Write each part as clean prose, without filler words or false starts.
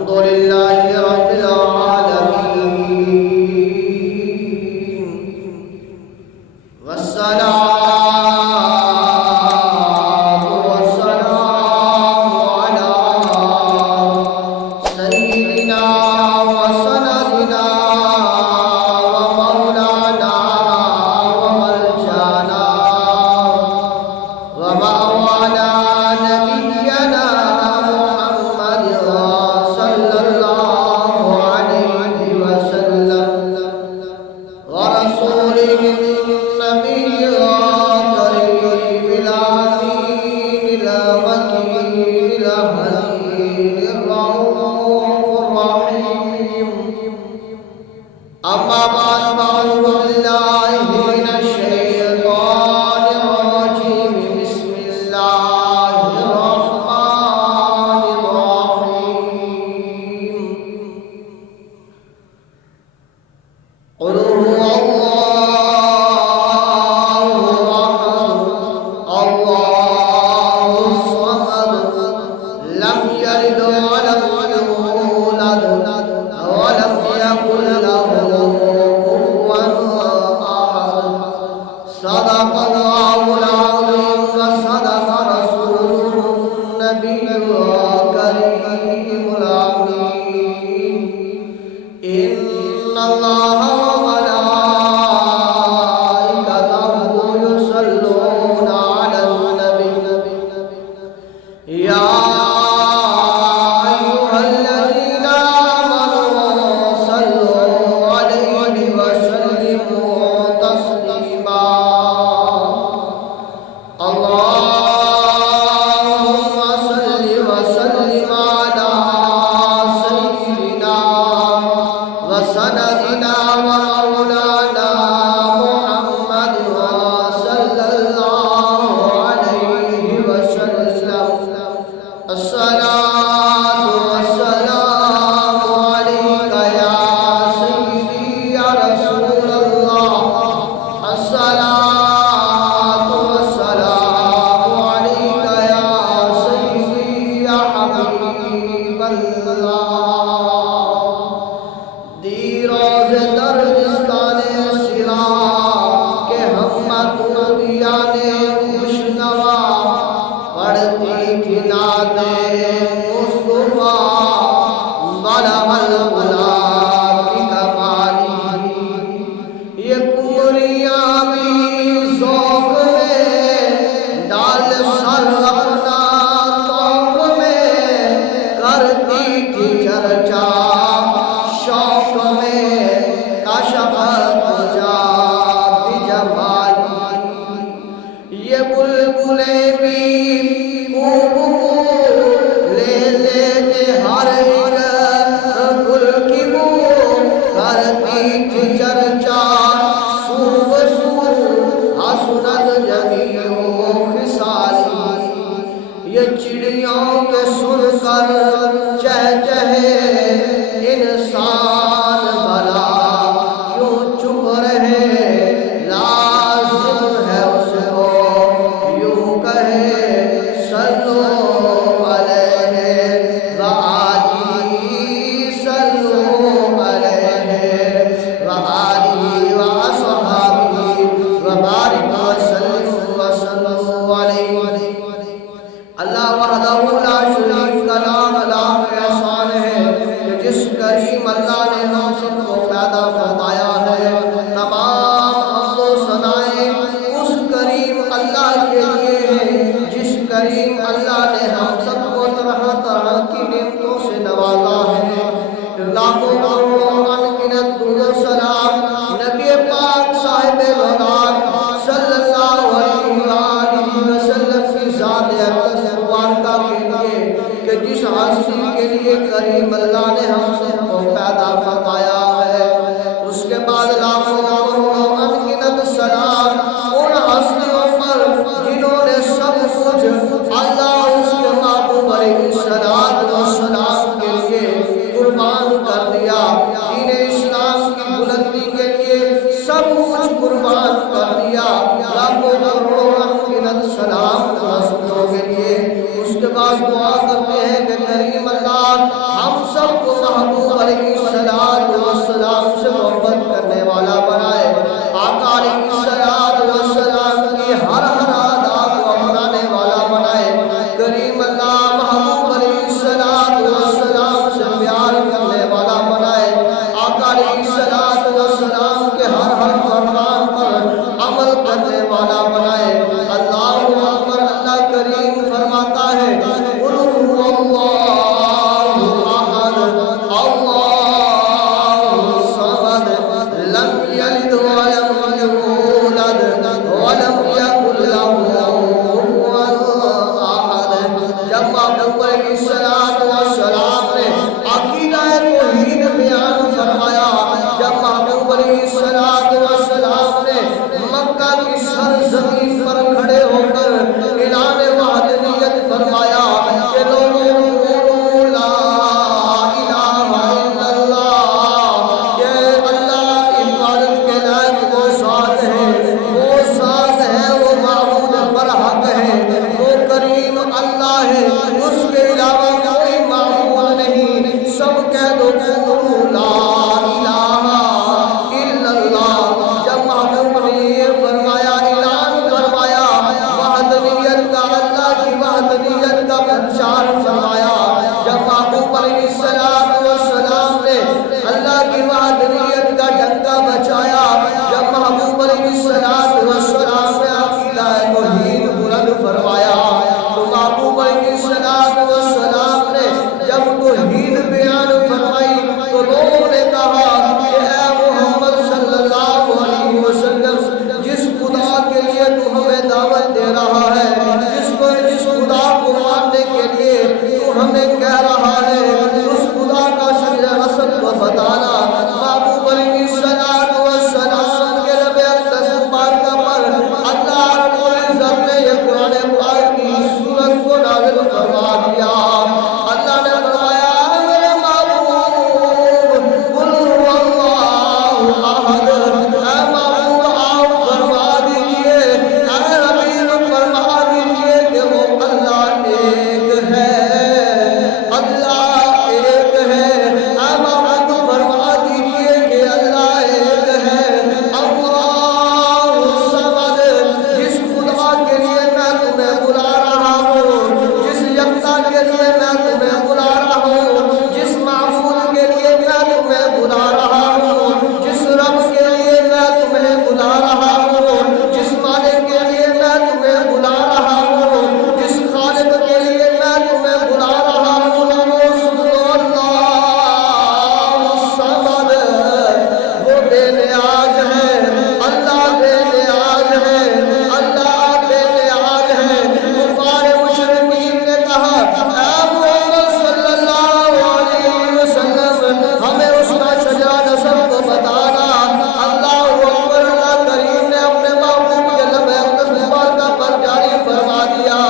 الحمد لله رب العالمين والصلاة والسلام على سيدنا وسندنا ومولانا وملجانا ومأوانا نبينا محمد صلى الله عليه وسلم ورسوله النبي الكريم العظيم الوكيل الحليم الرؤوف الرحيم أما بعد فأعوذ بالله من الشيطان الرجيم بسم الله الرحمن الرحيم قل هو الله أحد الله الصمد لم يلد ولم يولد ولم يكن له كفوا أحد صدق الله العظيم وصدق رسوله النبي الكريم العظيم إن الله وملائكته يصلون على النبي يا أيها الذين آمنوا صلوا عليه وسلموا تسليما اللهم صل وسلم على سيدنا وسندنا ومولانا محمد صلى الله عليه وسلم الصلاة والسلام عليك يا سيدي يا رسول الله الصلاة والسلام عليك يا سيدي يا حبيب الله دیروز درجستان سرا کہ ہم مقبولیان خوشنوا پڑھتی تھی نعت مصطفیٰ بلغ العلا کی کمالی یہ کوریاں بھی ذوق میں ڈال سر اپنا توق میں کرتی تھی چرچا شوق میں کشف تجا بجمالی یہ بلبلیں بھی خوب لے لیتے ہر ایک گل کی بو کرتی تھی چرچا صبح صبح حسنت جمیع خصالی یہ چڑیوں کے سن کر چہچہے انسان بھلا کیوں چپ رہے لازم ہے اس کو یوں کہے صلو علیہ وآلہ صلو علیہ وآلہ وصحبہ وبارک وسلم علیہ اللہ وحدہ لا شریک له لا احسان ہے کہ جس کریم اللہ نے ہم سب کو پیدا فرمایا ہے تمام حمد و ثنائیں اس کریم اللہ کے لیے ہیں جس کریم اللہ نے ہم سب کو طرح طرح کی نعمتوں سے نوازا ہے لاکھوں کروڑوں انگنت درود و سلام نبی پاک صاحب ملاک صلی اللہ علیہ وآلہ وسلم کی ذات اقدس مبارکہ کے لیے کہ جس ہستی کے لیے کریم اللہ نے ہم سب کو پیدا فرمایا ہے اس کے بعد لاکھوں کروڑوں انگنت سلام ان ہستیوں پر جنہوں نے سب کچھ اللہ اس کے محبوب علیہ الصلوۃ والسلام کے لیے قربان کر دیا دین اسلام کی بلندی کے لیے سب کچھ قربان کر دیا لاکھوں کروڑوں انگنت سلام ہستیوں کے لیے اس کے بعد دعا کرتے ہیں کہ کریم اللہ ہم سب کی وحدانیت کا ڈنکا بچایا جب محبوب علیہ السلام نے عقیدہ توحید بلند فرمایا تو محبوب علیہ السلام نے جب توحید بیان فرمائی تو لوگوں نے کہا کہ اے محمد صلی اللہ علیہ وسلم جس خدا کے لیے تو ہمیں دعوت دے رہا ہے جس خدا کو ماننے کے لیے تو ہمیں کہہ رہا ہے اس خدا کا شجر اصل کو بتانا محبوب علیہ السلام کے رب اقدس پاک پر اللہ رب العزت نے یہ قرآن پاک کی سورت کو نازل فرما دیا اللہ نے فرمایا میرے محبوب قل هو اللہ احد اے محبوب آپ فرما دیجئے اے حبیب فرما دیجئے کہ وہ اللہ ایک ہے اللہ ایک ہے اے محبوب فرما دیجئے کہ اللہ ایک ہے اللہ الصمد جس خدا کے لیے میں تمہیں بلا رہا ہوں جس یکتا کے لیے میں تمہیں بلا رہا ہوں جس معبود کے لیے میں تمہیں بلا رہا ہوں جس رب کے لیے میں تمہیں بلا رہا ہوں جس مالک کے لیے میں تمہیں بلا رہا ہوں جس خالق کے لیے میں تمہیں بلا رہا ہوں وہ سنو اللہ الصمد وہ بے نیاز ہے اللہ بے نیاز ہے اللہ بے نیاز ہے کفار مشرکین نے کہا اے محمد صلی اللہ علیہ وسلم ہمیں اس کا شجرہ نسب کو بتانا اللہ اکبر اللہ کریم نے اپنے محبوب کے لب اقدس پاک پر جاری فرما دیا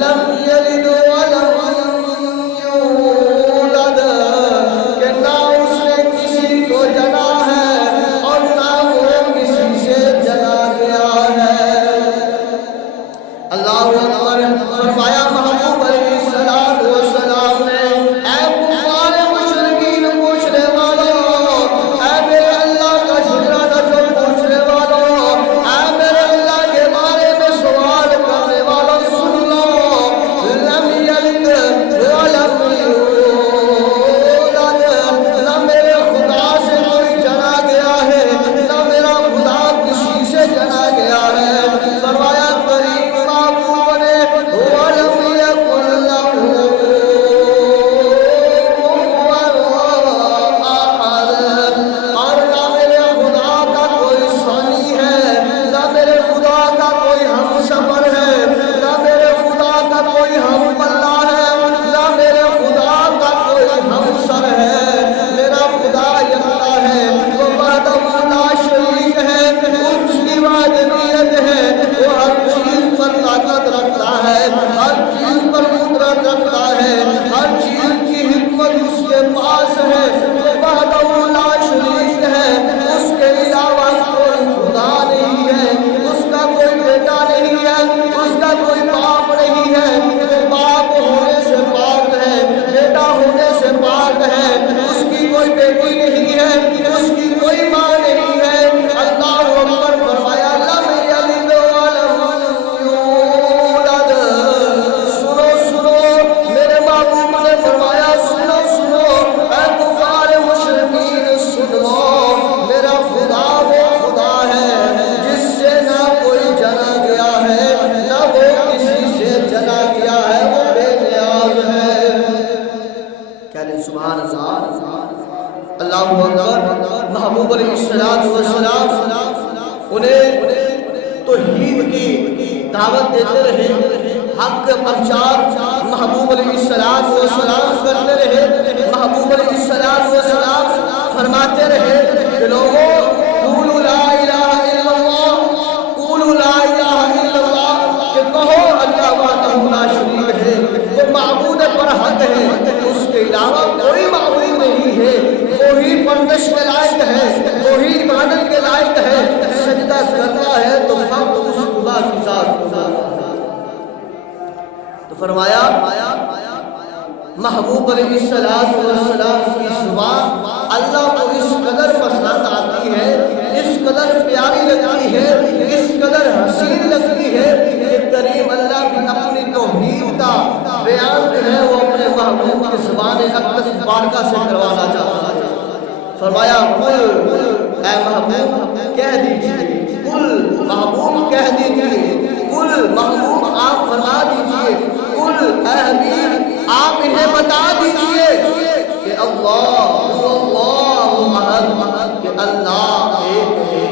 لم یلد ولم یولد کہ نہ اس نے کسی کو جنا ہے اور نہ وہ کسی سے جنا گیا ہے اللہ اکبر فرمایا محبوب علیہ السلام نے اے کفار مشرکین پوچھنے والوں اے میرے اللہ کا شجرہ نسب پوچھنے والوں اے میرے اللہ کے بارے میں سوال کرنے والوں سن لو لم یلد ولم یولد نہ میرے خدا سے کوئی جنا گیا ہے نہ میرا خدا کسی سے جنا گیا ہے فرمایا کریم محبوب نے ولم یکن له کفوا احد اور نہ میرے خدا کا کوئی ثانی ہے نہ میرے خدا کا کوئی ہمسفر ہے نہ میرے خدا کا کوئی ہم پلہ ہے نہ میرے خدا کا کوئی ہمسر ہے میرا خدا یکتا ہے وہ وحدہ لا شریک ہے اس کی وحدانیت ہے وہ ہر چیز پر طاقت رکھتا ہے ہر چیز پر قدرت رکھتا ہے ہر چیز کی حکمت اس کے پاس ہے وہ وحدہ لا شریک ہے اس کے علاوہ کوئی خدا نہیں ہے اس کا کوئی بیٹا نہیں ہے اس کا کوئی باپ نہیں ہے وہ باپ ہونے سے پاک ہے بیٹا ہونے سے پاک ہے اس کی کوئی بیٹی نہیں ہے اس کی کوئی ماں نہیں ہے اللہ اکبر فرمایا لم یلد ولم یولد سنو سنو میرے محبوب نے فرمایا سنو سنو اے کفار مشرکین سنو میرا خدا وہ خدا ہے جس سے نہ کوئی جنا گیا ہے نہ وہ کسی سے جنا گیا ہے وہ بے نیاز ہے کہنے سبحان اللہ اللہ اکبر محبوب علیہ السلام انہیں توحید کی دعوت دیتے رہے حق پرچار محبوب علیہ السلام کرتے رہے محبوب علیہ السلام فرماتے رہے کہ لوگوں قولوا لا الہ الا اللہ قولوا لا الہ الا اللہ کہ کہو اللہ وحدہ لا شریک ہے وہ معبود پر حق ہے اس کے علاوہ کوئی معبود نہیں ہے وہی پرستش کے لائق ہے وہی عبادت کے لائق ہے سجدہ کرتا ہے تو فقط اس خدا کی ذات تو فرمایا محبوب علیہ السلام کی زبان اللہ کو اس قدر پسند آتی ہے اس قدر پیاری لگتی ہے اس قدر حسین لگتی ہے کہ کریم اللہ بھی اپنی توحید کا بیان جو ہے وہ اپنے محبوب کی زبان اقدس بارکہ سے کروانا چاہتا ہے فرمایا قل اے محبوب کہہ دیجئے، قل محبوب کہہ دیجئے، قل محبوب آپ فرما دیجئے، قل اے حبیب آپ انہیں بتا دیجئے کہ اللہ احد، کہ اللہ ایک ہے،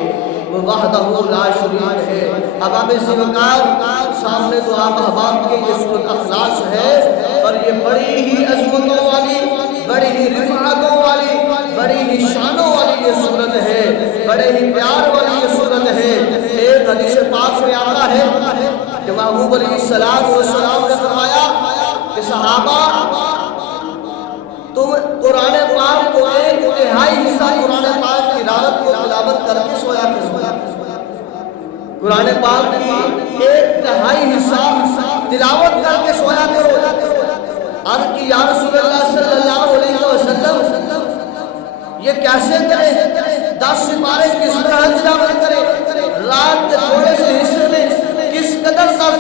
وہ وحدہ لا شریک ہے۔ اب آپ اس وقار سامنے تو آپ احباب کے یہ سورۃ اخلاص ہے، اور یہ بڑی ہی عظمتوں والی، بڑی ہی رفعتوں والی، بڑی ہی شانوں والی یہ سورت ہے، بڑے ہی پیار والی یہ سورت ہے۔ ایک حدیث پاک میں آتا ہے کہ محبوب علیہ السلام نے فرمایا کہ صحابہ تم قرآن پاک کو ایک تہائی حصہ قرآن پاک کی رات کو تلاوت کر کے سویا کرو، قرآن پاک کی ایک تہائی حصہ تلاوت کر کے سویا کرو۔ عرض کی یا رسول اللہ صلی اللہ علیہ وسلم یہ کیسے کرے؟ 10 سپارے کس طرح تلاوت کرے؟ رات کے تھوڑے سے حصے میں کس قدر 10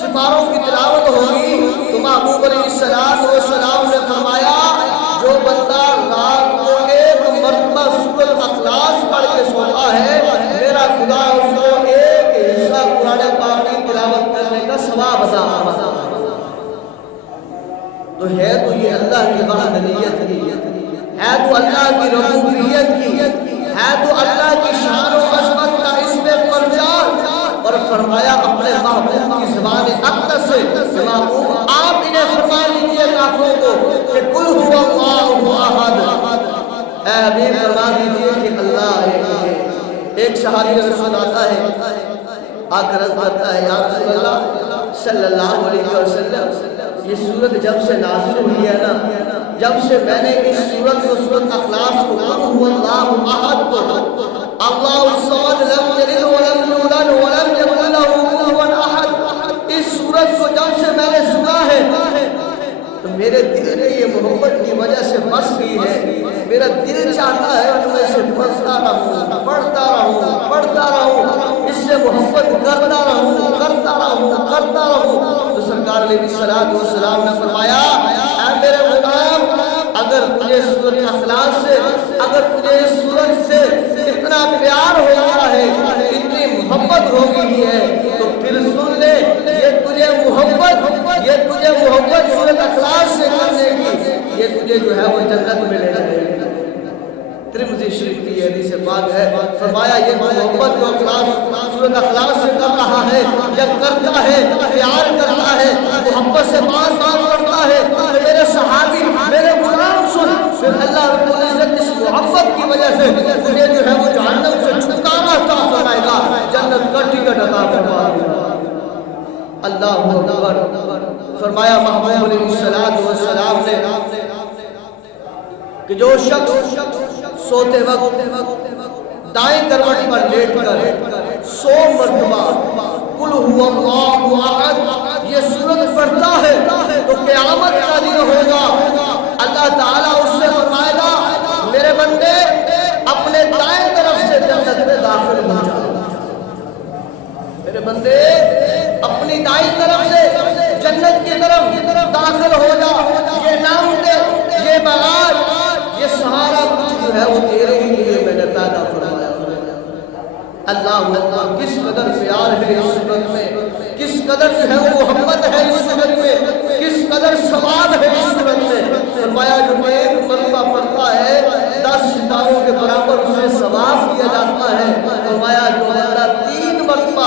سپاروں کی تلاوت ہوگی؟ تو محبوب علیہ السلام نے فرمایا جو بندہ رات کو ایک مرتبہ سورۃ اخلاص پڑھ کے سوتا ہے، میرا خدا اس کو ایک حصہ قرآن پاک کی تلاوت کرنے کا ثواب عطا۔ تو ہے تو یہ اللہ کی وحدانیت کی، ہے تو اللہ کی ربوبیت کی، ہے تو اللہ کی شان و عظمت کا اس میں پرچار۔ اور فرمایا اپنے محبوب کی زبان اقدس سے محبوب آپ انہیں فرما دیجئے کافروں کو کہ قل هو اللہ احد، اے حبیب فرما دیجئے کہ اللہ ایک ہے۔ ایک صحابی رسول آتا ہے، آ کر عرض کرتا ہے یا رسول اللہ صلی اللہ علیہ وسلم یہ سورت جب سے نازل ہوئی ہے نا، جب سے میں نے اس سورت کو سورۃ اخلاص کو قل هو اللہ احد کو اللہ الصمد لم یلد ولم یولد ولم یکن لہ کفوا احد، اس سورت کو جب سے میں نے سنا ہے تو میرے دل میں یہ محبت کی وجہ سے بس گئی ہے، میرا دل چاہتا ہے کہ میں اسے پڑھتا رہوں، پڑھتا رہوں، پڑھتا رہوں، اس سے محبت کرتا رہوں، کرتا رہوں، کرتا رہوں۔ تو سرکار علیہ السلام نے فرمایا اے میرے غلام اگر تجھے سورۃ اخلاص سے، اگر تجھے اس سورت سے اتنا پیار ہو گیا ہے، اتنی محبت ہو گئی ہے تو پھر سن لے یہ تجھے محبت سورۃ اخلاص سے کرنے کی، یہ تجھے جو ہے وہ جنت میں لے جائے گی۔ ترمذی شریف کی یہ حدیث پاک ہے، فرمایا یہ محبت جو سورۃ اخلاص سے کر رہا ہے یا کرتا ہے، پیار کرتا ہے، محبت سے بات کرتا ہے، میرے صحابی میرے غلام سن، پھر اللہ رب العزت اس محبت کی وجہ سے تجھے جو ہے وہ جہنم سے چھٹکارا عطا فرمائے گا، جنت کا ٹکٹ عطا فرمائے گا۔ اللہ اکبر۔ فرمایا محبوب علیہ السلام نے کہ جو شخص سوتے وقت دائیں کروٹ پر لیٹ کر 100 مرتبہ قل هو اللہ احد یہ سورت پڑھتا ہے تو قیامت کا دن ہوگا، اللہ تعالیٰ اس سے فرمائے گا میرے بندے اپنے دائیں طرف سے جنت میں داخل ہو جا، میرے بندے اپنی دائیں طرف سے جنت کی طرف داخل ہو جا، یہ نام دے، یہ بغار، یہ سارا کچھ جو ہے وہ تیرے ہی لیے میں نے پیدا فرمایا۔ اللہ کس قدر پیار ہے اس سورت میں، کس قدر جو ہے وہ محبت ہے اس سورت میں، کس قدر ثواب ہے اس سورت میں۔ فرمایا جو ایک مرتبہ پڑھتا ہے 10 ستاروں کے برابر اسے ثواب دیا جاتا ہے۔ فرمایا جو بندہ 3 مرتبہ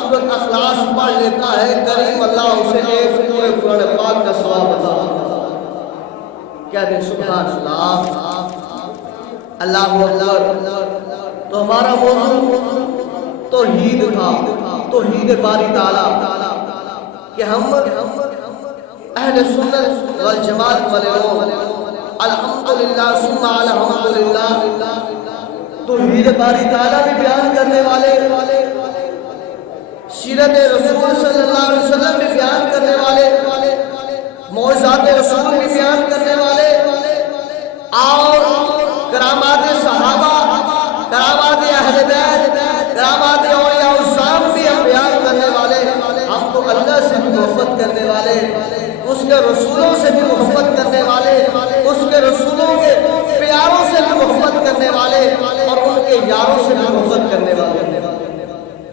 سورۃ اخلاص پڑھ لیتا ہے کریم اللہ اسے ایک پورے قرآن پاک کا ثواب عطا فرماتا ہے۔ کیا دیں سبحان اللہ، اللہ اکبر۔ تو ہمارا موضوع توحید تھا، توحید باری تعالیٰ، کہ ہم اہل سنت والجماعت والے لوگ الحمدللہ ثم الحمدللہ توحید باری تعالیٰ بھی بیان کرنے والے، سیرت رسول صلی اللہ علیہ وسلم بھی بیان کرنے والے، معجزات رسول بھی بیان کرنے والے، اور کرامات صحابہ، کرامات اہل بیت، کرامات اولیاء الصحاب بھی ہم بیان کرنے والے۔ ہم تو اللہ سے بھی محبت کرنے والے، اس کے رسولوں سے بھی محبت کرنے والے، اس کے رسولوں کے پیاروں سے بھی محبت کرنے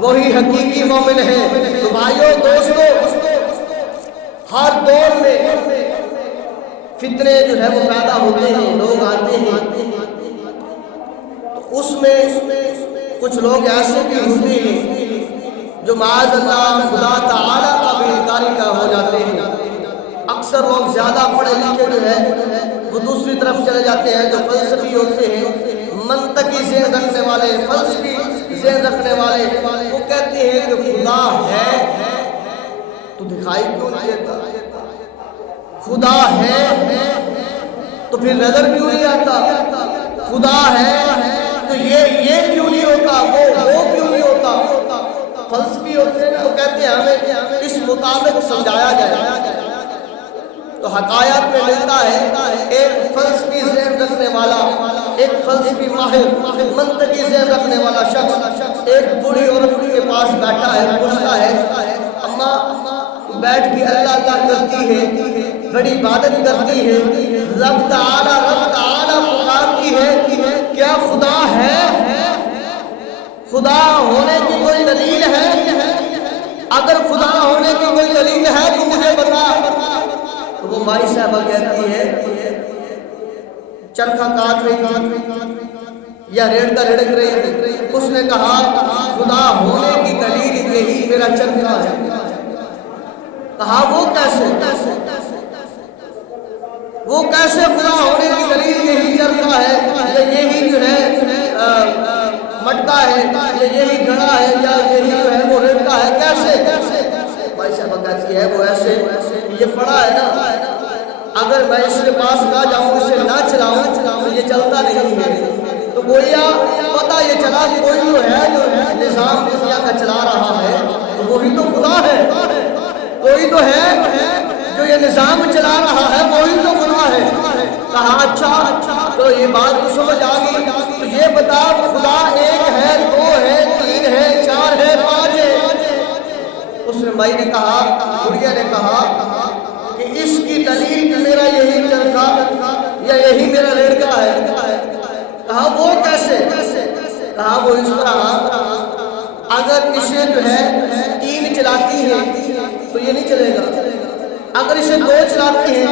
وہی حقیقی مومن ہے۔ تو بھائیوں دوستوں، ہر دور میں فتنے جو ہے وہ پیدا ہوتے ہیں، لوگ آتے ہیں، تو اس میں کچھ لوگ ایسے بھی ہوتے ہیں جو معاذ اللہ خدا تعالیٰ کا بھی انکاری کا ہو جاتے ہیں۔ اکثر لوگ زیادہ پڑھے لکھے جو ہے وہ دوسری طرف چلے جاتے ہیں، جو فلسفی ہوتے ہیں، منطقی ذہن رکھنے والے، فلسفی ذہن رکھنے والے، وہ کہتے ہیں کہ خدا ہے تو دکھائی کیوں نہیں دیتا؟ خدا ہے تو پھر نظر کیوں نہیں آتا؟ خدا ہے تو یہ کیوں نہیں ہوتا، وہ کیوں نہیں ہوتا؟ فلسفی ہوتے ہیں، وہ کہتے ہیں ہمیں اس مطابق سمجھایا جائے۔ تو حقائق میں ملتا ہے ایک فلسفی ذہن رکھنے والا، ایک فلسفی ماہر، منطقی ذہن رکھنے والا شخص ایک بوڑھی عورت کے پاس بیٹھا ہے، پوچھتا ہے اماں بیٹھ کے اللہ اللہ کرتی ہے، بڑی عبادت کرتی ہے، رب تعالیٰ پکارتی ہے، کیا خدا ہے؟ خدا ہونے کی کوئی دلیل ہے؟ اگر خدا ہونے کی کوئی دلیل ہے تو مجھے بتا۔ تو وہ مائی صاحبہ کہتی ہے چرخہ کاٹ رہی تھی یا ریڑھ کا رڑک رہی تھی، اس نے کہا خدا ہونے کی دلیل یہی میرا چرخہ ہے۔ کہا وہ کیسے خدا ہونے کی دلیل یہی چرخہ ہے یا یہی جو ہے مٹکا ہے یا یہی گھڑا ہے یا یہی جو ہے وہ ریڑھکا ہے، کیسے؟ بھائی صاحب کہتی ہے وہ ایسے یہ پڑا ہے نا، اگر میں اس کے پاس نہ جاؤں، اسے نہ چلاؤں تو یہ چلتا نہیں ہے۔ تو گویا پتہ یہ چلا کہ کوئی جو ہے نظام دنیا کا چلا رہا ہے تو وہی تو خدا ہے، کوئی تو ہے جو یہ نظام چلا رہا ہے، وہی تو خدا ہے۔ کہا اچھا تو یہ بات تو سمجھ آ گئی، تو یہ بتا خدا ایک ہے، دو ہے، تین ہے، چار ہے، پانچ ہے؟ اس نے مائی نے کہا، بڑھیا نے کہا کہ اس کی دلیل میرا یہی چرخا یا یہی میرا ریڑھکا ہے۔ کہا وہ کیسے؟ کہا وہ اس طرح، اگر اسے جو ہے تین چلاتی ہے تو یہ نہیں چلے گا، اگر اسے دو چلاتی ہے،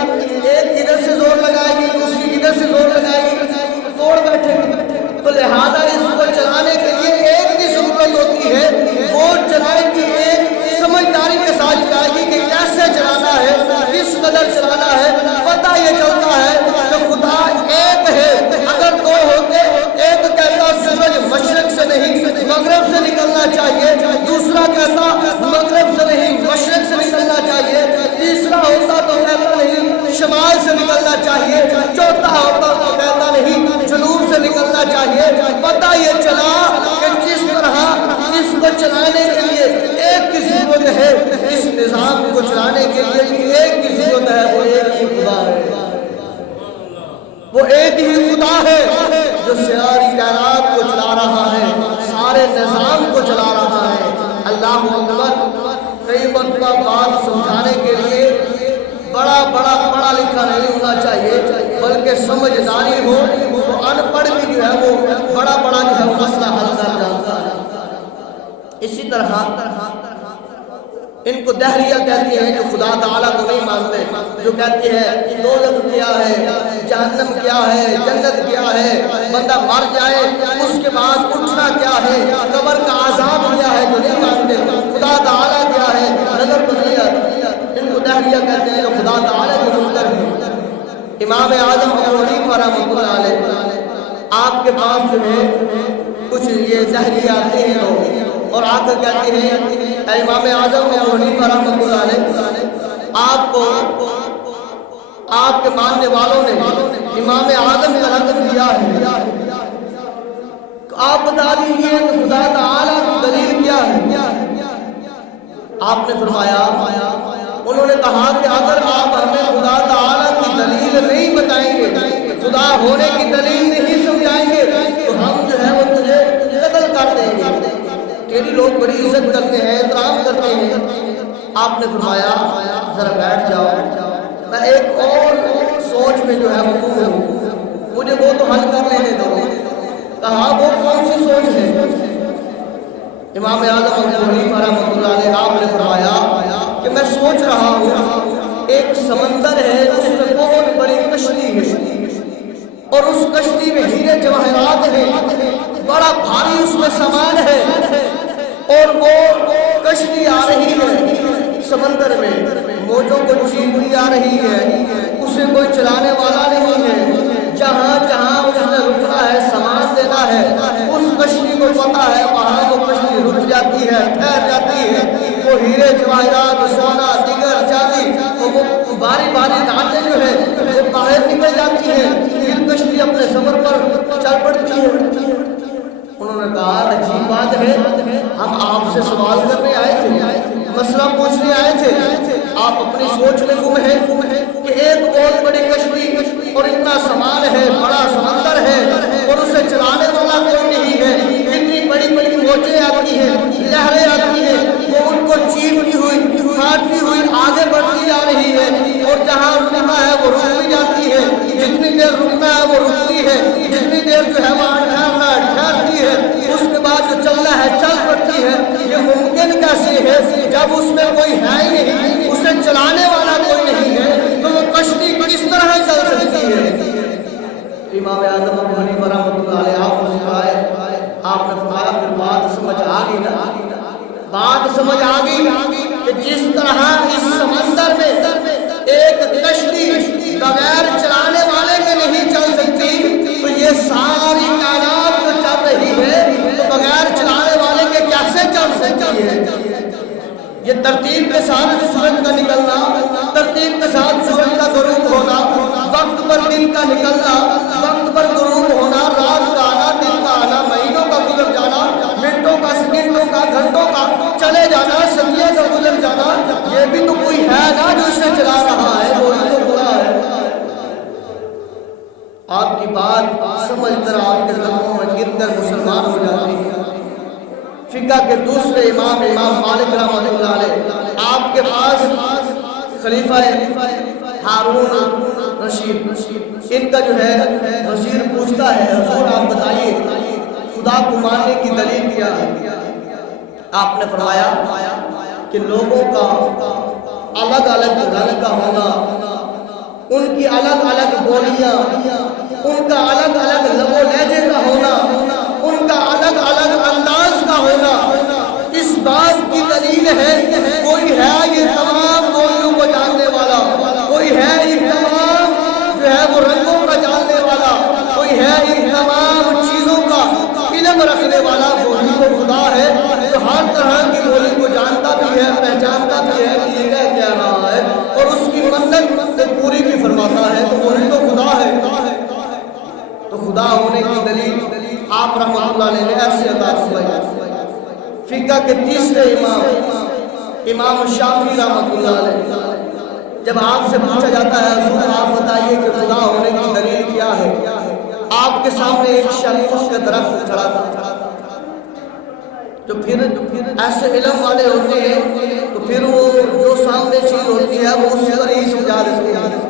ایک ادھر سے زور لگائے گی، دوسری ادھر سے زور لگائے گی، توڑ بیٹھے گی۔ تو لہذا اس کو چلانے کے لیے ایک کی ضرورت ہوتی ہے، وہ چلائے گی، ایک سمجھداری کے ساتھ چلائے گی کہ کیسے چلانا ہے، کس قدر چلانا ہے، پتہ یہ چلتا ہے کہ خدا ایک ہے۔ اگر دو ہوتے، ایک کہتا سورج مشرق سے نہیں مغرب سے نکلنا چاہیے، دوسرا کہتا مغرب سے نہیں مشرق سے نکلنا چاہیے، تیسرا ہوتا تو کہتا نہیں شمال سے نکلنا چاہیے، چوتھا ہوتا تو کہتا نہیں جنوب سے نکلنا چاہیے۔ پتہ یہ چلا کہ جس طرح اس کو چلانے کے لیے ایک کی ضرورت ہے، اس نظام کو چلانے کے لیے ایک کی ضرورت ہے، وہ ایک ہی خدا ہے، وہ ایک ہی خدا ہے جو ساری کائنات کو چلا رہا ہے، سارے نظام کو چلا رہا ہے۔ اللہ اکبر۔ کئی مرتبہ بات سمجھانے کے لیے بڑا پڑھا لکھا نہیں ہونا چاہیے، بلکہ سمجھداری ہو تو ان پڑھ بھی جو ہے وہ بڑا جو ہے وہ مسئلہ حل کر جاتا ہے۔ اسی طرح ان کو دہریہ کہتے ہیں جو خدا تعالیٰ کو نہیں مانتے، جو کہتے ہیں دوزخ کیا ہے، جہنم کیا ہے، جنت کیا ہے، بندہ مر جائے اس کے بعد اٹھنا کیا ہے، قبر کا عذاب کیا ہے، جو نہیں مانتے، خدا تعالیٰ کیا ہے، نظر تو نہیں آتی۔ ان کو دہریہ کہتے ہیں جو خدا تعالیٰ کے منکر ہیں۔ امام اعظم ابو حنیفہ رحمۃ اللہ علیہ، آپ کے پاس جو ہے کچھ یہ دہریہ آتے ہیں لوگ اور آ کر کہتے ہیں اے امام اعظم ابو حنیفہ رحمۃ اللہ علیہ، آپ کو آپ کے ماننے والوں نے امام اعظم کا لقب دیا ہے، آپ بتا دیجیے کہ خدا تعالیٰ کی دلیل کیا ہے؟ آپ نے فرمایا، انہوں نے کہا کہ اگر آپ ہمیں خدا تعالیٰ کی دلیل نہیں بتائیں گے، خدا ہونے کی دلیل نہیں سمجھائیں گے تو ہم جو ہے وہ تجھے قتل کر دیں گے، تیری لوگ بڑی عزت کرتے ہیں، احترام کرتے ہیں۔ آپ نے فرمایا ذرا بیٹھ جاؤ، میں ایک اور سوچ میں جو ہے وہ ہوں، مجھے وہ تو حل کر لینے دو۔ کہا وہ کون سی سوچ ہے؟ امام اعظم ابو حنیفہ رحمۃ اللہ علیہ آپ نے فرمایا کہ میں سوچ رہا ہوں ایک سمندر ہے، اس میں بہت بڑی کشتی ہے اور اس کشتی میں ہیرے جواہرات ہیں، بڑا بھاری اس میں سامان ہے، اور وہ کشتی آ رہی ہے سمندر میں، موجوں کو چیختی آ رہی ہے، اسے کوئی چلانے والا نہیں ہے، جہاں جہاں اس نے رکنا ہے سامان دینا ہے، اس کشتی کو پتا ہے وہاں وہ کشتی رک جاتی ہے، ٹھہر جاتی ہے، وہ ہیرے جواہرات، سونا، دیگر چاندی، وہ باری باری دھاتیں جو ہے وہ باہر نکل جاتی ہیں، پھر کشتی اپنے سفر پر چل پڑتی ہے۔ انہوں نے کہا عجیب بات ہے، ہم آپ سے سوال کرنے آئے تھے، مسئلہ پوچھنے آئے تھے، آپ اپنی سوچ میں گم ہیں کہ ایک بہت بڑی کشتی اور اتنا سامان ہے، بڑا سمندر ہے اور اسے چلانے والا کوئی نہیں ہے، اتنی بڑی بڑی موجیں آتی ہیں، لہریں آتی ہیں، وہ ان کو چیرتی ہوئی کاٹتی ہوئی آگے بڑھتی جا رہی ہے، اور جہاں رکنا ہے وہ رک بھی جاتی ہے، جتنی دیر رکنا ہے وہ رکتی ہے، جتنی دیر جو ہے وہاں ٹھہرنا ہے ٹھہرتی ہے، اس کے بعد جو چلنا ہے چل پڑتی ہے۔ یہ ممکن کیسے ہے جب اس میں کوئی ہے ہی نہیں، اسے چلانے والا کوئی نہیں ہے، تو وہ کشتی کس طرح چل سکتی ہے؟ امام اعظم ابو حنیفہ رحمۃ اللہ علیہ آپ نے سکھائے، آپ نے فرمایا پھر بات سمجھ آ گئی نا، بات سمجھ آ گئی کہ جس طرح اس سمندر میں ایک کشتی بغیر چلانے والے کے نہیں چل سکتی، تو یہ ساری کائنات جو چل رہی ہے تو بغیر چلانے والے کے کیسے چل سکتی ہے؟ یہ ترتیب کے ساتھ سورج کا نکلنا، ترتیب کے ساتھ سورج کا غروب ہونا، وقت پر دن کا نکلنا، وقت پر غروب ہونا، رات کا آنا، دن کا آنا، مہینوں کا گزر جانا، منٹوں کا، سیکنڈوں کا، گھنٹوں کا چلے جانا، صدیوں کا گزر جانا، یہ بھی تو کوئی ہے نا جو اسے چلا رہا ہے، وہی تو خدا ہے۔ آپ کی بات سمجھ کر آپ کے قدموں میں گر کر مسلمان ہو جاتے ہیں۔ فقہ کے دوسرے امام مالک رحمۃ اللہ علیہ آپ کے پاس خلیفہ ہارون رشید، ان کا جو ہے وزیر پوچھتا ہے حضور آپ بتائیے خدا کو ماننے کی دلیل کیا ہے؟ آپ نے فرمایا کہ لوگوں کا الگ الگ رنگ کا ہونا، ان کی الگ الگ بولیاں، ان کا الگ الگ لب و لہجے کا ہونا، ان کا الگ الگ انداز کا ہونا، اس بات کی دلیل ہے کوئی ہے یہ تمام بولیوں کو جاننے والا، کوئی ہے یہ تمام جو ہے وہ رنگوں کا جاننے والا، کوئی ہے ان تمام چیزوں کا علم رکھنے والا، وہی وہ خدا ہے جو ہر طرح کی بولی کو جانتا بھی ہے، پہچانتا بھی ہے کہ یہ کہہ رہا ہے، اور اس کی منت سے پوری بھی فرماتا ہے، تو وہی تو خدا ہے۔ تو خدا ہونے کی دلیل آپ رحمۃ اللہ علیہ نے ایسے عطا فرمائی۔ فقہ کے تیسرے امام شافعی رحمۃ اللہ علیہ، جب آپ سے پوچھا جاتا ہے حضور آپ بتائیے کہ خدا ہونے کی دلیل کیا ہے، آپ کے سامنے ایک شمشاد کا درخت کھڑا تھا، تو پھر ایسے علم والے ہوتے ہیں تو پھر وہ جو سامنے چیز ہوتی ہے وہ اس پر ہی سمجھا دیتے ہیں۔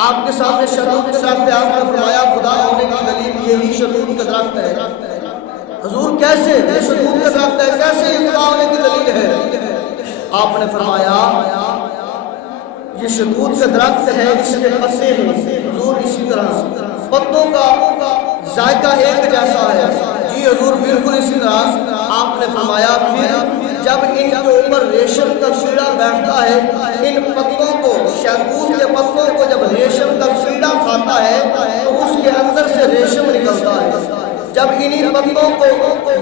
آپ کے سامنے شمشاد کا درخت ہے، آپ نے فرمایا خدا ہونے کی دلیل یہی شمشاد کا درخت ہے۔ حضور کیسے یہ شمشاد کا درخت ہے، کیسے یہ خدا ہونے کی دلیل ہے؟ آپ نے فرمایا یہ شمشاد کا درخت ہے، اس کے پتے ہیں حضور اسی طرح، پتوں کا ذائقہ ایک جیسا ہے، جی حضور بالکل اسی طرح۔ آپ نے فرمایا پھر جب ان کے اوپر ریشم کا کیڑا بیٹھتا ہے، ان پتوں کو، شہتوت کے پتوں کو جب ریشم کا کیڑا کھاتا ہے تو اس کے اندر سے ریشم نکلتا ہے، جب انہی پتوں کو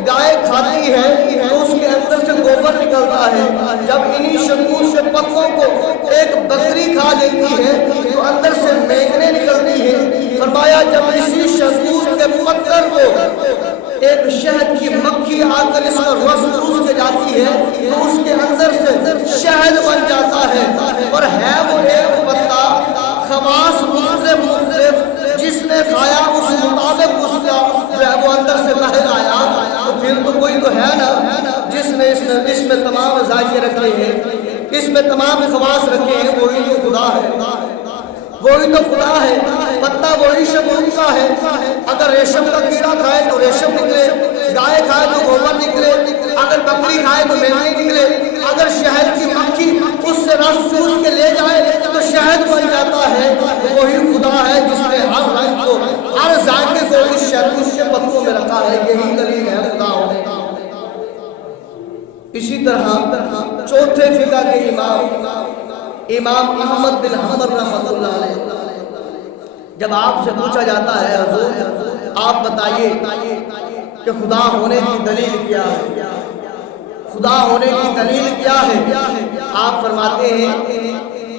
گائے کھاتی ہے تو اس کے اندر سے گوبر نکلتا ہے، جب انہی شہتوت کے پتوں کو ایک بکری کھا لیتی ہے تو اندر سے میگنیں نکلتی ہیں۔ فرمایا جب اسی شہتوت کے پتر کو ایک شہد کی مکھی آ کر اس کا رس چوس کے جاتی ہے تو اس کے اندر سے شہد بن جاتا ہے، اور ہے وہ ایک پتا خواص مختلف، جس نے کھایا اس مطابق اس کا جو ہے وہ اندر سے باہر آیا، تو پھر تو کوئی تو ہے نا جس نے اس میں تمام ذائقے رکھے ہیں، اس میں تمام خواص رکھے ہیں، وہی تو خدا ہے، وہی تو خدا ہے۔ پتا وہی شمشاد کا ہے، اگر ریشم کا کیڑا کھائے تو ریشم نکلے، گائے کھائے تو گوبر نکلے، اگر بکری کھائے تو میمنی نکلے، اگر شہد کی مکھی اس سے رس چوس کے لے جائے تو شہد بن جاتا ہے۔ وہی خدا ہے جس نے ہر رنگ کو، ہر ذائقے کو اس شہد کے پتوں میں رکھا ہے۔ یہی دلیل ہے خدا ہونے کی۔ اسی طرح چوتھے فقہ کے امام احمد بن حنبل رحمۃ اللہ علیہ، جب آپ سے پوچھا جاتا ہے حضور آپ بتائیے کہ خدا ہونے کی دلیل کیا ہے، خدا ہونے کی دلیل کیا ہے؟ آپ فرماتے ہیں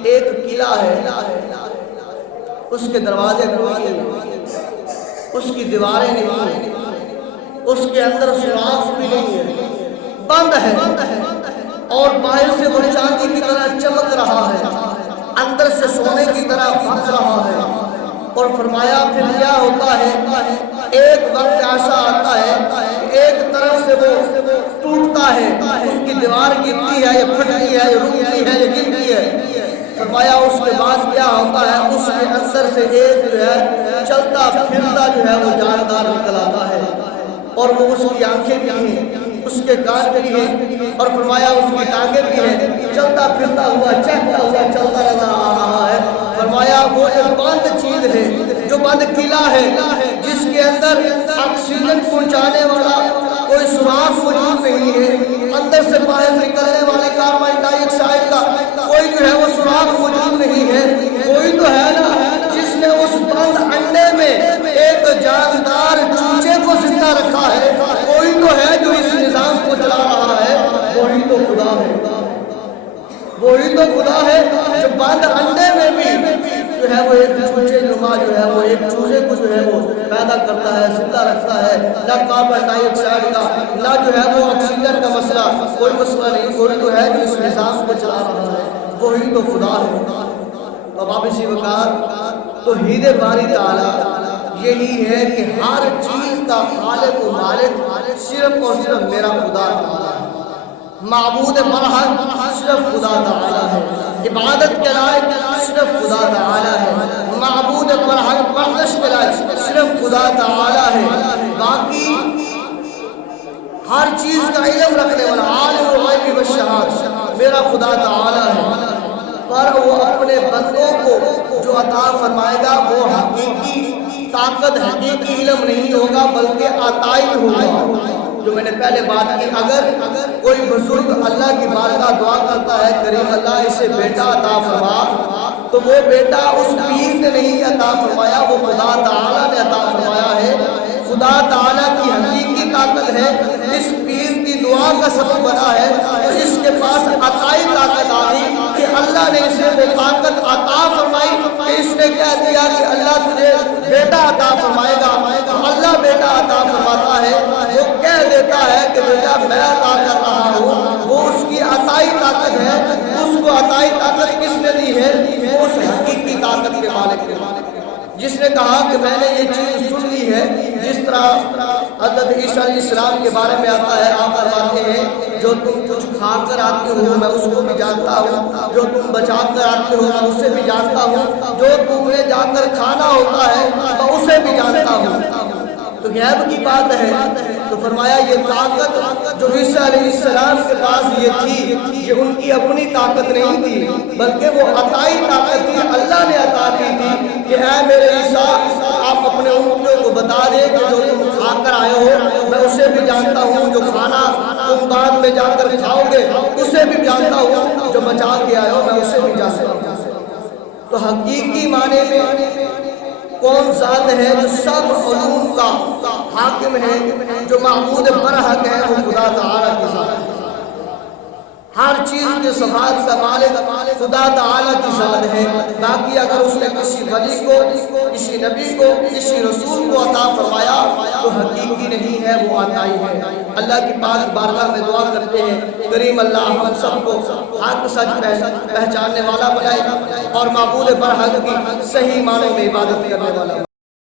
ایک قلعہ ہے، اس کے دروازے نہیں ہیں، اس کی دیواریں نہیں ہیں، اس کے اندر سوراخ بھی نہیں ہے، بند ہے، اور باہر سے وہ چاندی کی طرح چمک رہا ہے، اندر سے سونے کی طرح بھڑک رہا ہے۔ اور فرمایا پھر کیا ہوتا ہے، ایک وقت ایسا آتا ہے کہ ایک طرف سے وہ ٹوٹتا ہے، اس کی دیوار گرتی ہے یا پھٹتی ہے یا رکتی ہے یا گرتی ہے۔ فرمایا اس کے بعد کیا ہوتا ہے، اس کے اندر سے ایک جو ہے چلتا پھرتا جو ہے وہ جاندار نکل آتا ہے، اور وہ اس کی آنکھیں بھی ہیں، اس کے کان بھی ہیں، اور فرمایا اس کی ٹانگیں بھی ہیں، چلتا پھرتا ہوا چہتا ہوا چلتا نظر آ رہا ہے۔ فرمایا وہ ایک بند چیز ہے، جو بند قلعہ ہے، جس کے اندر آکسیجن پہنچانے والا کوئی سوراخ موجود نہیں ہے، اندر سے باہر نکلنے والے کاربن ڈائی آکسائڈ کا کوئی جو ہے وہ سوراخ موجود نہیں ہے۔ کوئی تو ہے نا جس نے اس بند انڈے میں ایک جاندار چوچے کو زندہ رکھا ہے، کوئی تو ہے جو اس نظام کو چلا رہا ہے، وہی تو خدا ہے، وہی تو خدا ہے جو بند انڈے میں بھی جو ہے وہ ایک چوچے نما جو ہے وہ ایک چوزے کو جو ہے وہ پیدا کرتا ہے، زندہ رکھتا ہے۔ نہ کاربن ڈائی آکسائڈ کا، نہ جو ہے وہ آکسیجن کا مسئلہ، کوئی مسئلہ نہیں، کوئی تو ہے جو اس نظام کو چلا رہا ہے، وہی تو خدا ہے۔ تو اب اسی وقت توحید باری تعالیٰ یہی ہے کہ ہر چیز کا خالق و مالک صرف اور صرف میرا خدا تعالیٰ ہے، معبود برحق صرف خدا تعالیٰ ہے، عبادت کے لائق صرف خدا تعالیٰ ہے، معبود برحق پرستش کے لائق صرف خدا تعالیٰ ہے۔ باقی ہر چیز کا علم رکھنے والا عالم الغیب والشہادہ میرا خدا تعالیٰ ہے، پر وہ اپنے بندوں کو جو عطا فرمائے گا وہ حقیقی طاقت، حقیقی علم نہیں ہوگا بلکہ عطائی ہوگا۔ جو میں نے پہلے بات کی، اگر کوئی بزرگ اللہ کی بارگاہ دعا کرتا ہے کریم اللہ اسے بیٹا عطا فرما، تو وہ بیٹا اس پیر نے نہیں عطا فرمایا، وہ خدا تعالیٰ نے عطا فرمایا ہے۔ خدا تعالیٰ کی حقیقی طاقت ہے، اس پیر کی دعا کا سبب بنا ہے، تو اس کے پاس عطائی طاقت آ گئی کہ اللہ نے اسے وہ طاقت عطا فرمائی کہ اس نے کہہ دیا کہ اللہ تجھے بیٹا عطا فرمائے گا، تو اللہ بیٹا عطا فرماتا ہے، وہ کہہ دیتا ہے کہ بیٹا میں عطا کر رہا ہوں، وہ اس کی عطائی طاقت ہے۔ اس کو عطائی طاقت کس نے دی ہے؟ وہ اس حقیقی طاقت کے مالک نے، جس نے کہا کہ میں نے یہ چیز سن لی ہے۔ جس طرح حضرت عیسیٰ علیہ السلام کے بارے میں آتا ہے، آپ فرماتے ہیں جو تم کچھ کھا کر آتے ہو میں اس کو بھی جانتا ہوں، جو تم بچا کر آتے ہو میں اسے بھی جانتا ہوں، جو تمہیں جا کر کھانا ہوتا ہے میں اسے بھی جانتا ہوں۔ تو غیب کی بات ہے، تو فرمایا یہ طاقت جو عیسیٰ علیہ السلام کے پاس یہ تھی، یہ ان کی اپنی طاقت نہیں تھی بلکہ وہ عطائی طاقت تھی، اللہ نے عطا کی تھی کہ اے میرے عیسیٰ آپ اپنے امتیوں کو بتا دیں کہ جو تم کھا کر آئے ہو میں اسے بھی جانتا ہوں، جو کھانا تم بعد میں جا کر کھاؤ گے اسے بھی جانتا ہوں، جو بچا کے آئے ہو میں اسے بھی جانتا ہوں۔ تو حقیقی معنی میں کون ذات ہے جو سب علوم کا حاکم ہے، جو معبود برحق ہے، وہ خدا تعالیٰ کی ذات ہے۔ ہر چیز کے صفات کا مالک خدا تعالیٰ کی ذات ہے۔ باقی اگر اس نے کسی ولی کو، کسی نبی کو، کسی رسول کو عطا فرمایا تو حقیقی نہیں ہے، وہ عطائی ہے۔ اللہ کی پاک بارگاہ میں دعا کرتے ہیں کریم اللہ ہم سب کو حق سچ پہچاننے والا بنائے اور معبود برحق کی صحیح معنوں میں عبادت کرنے والا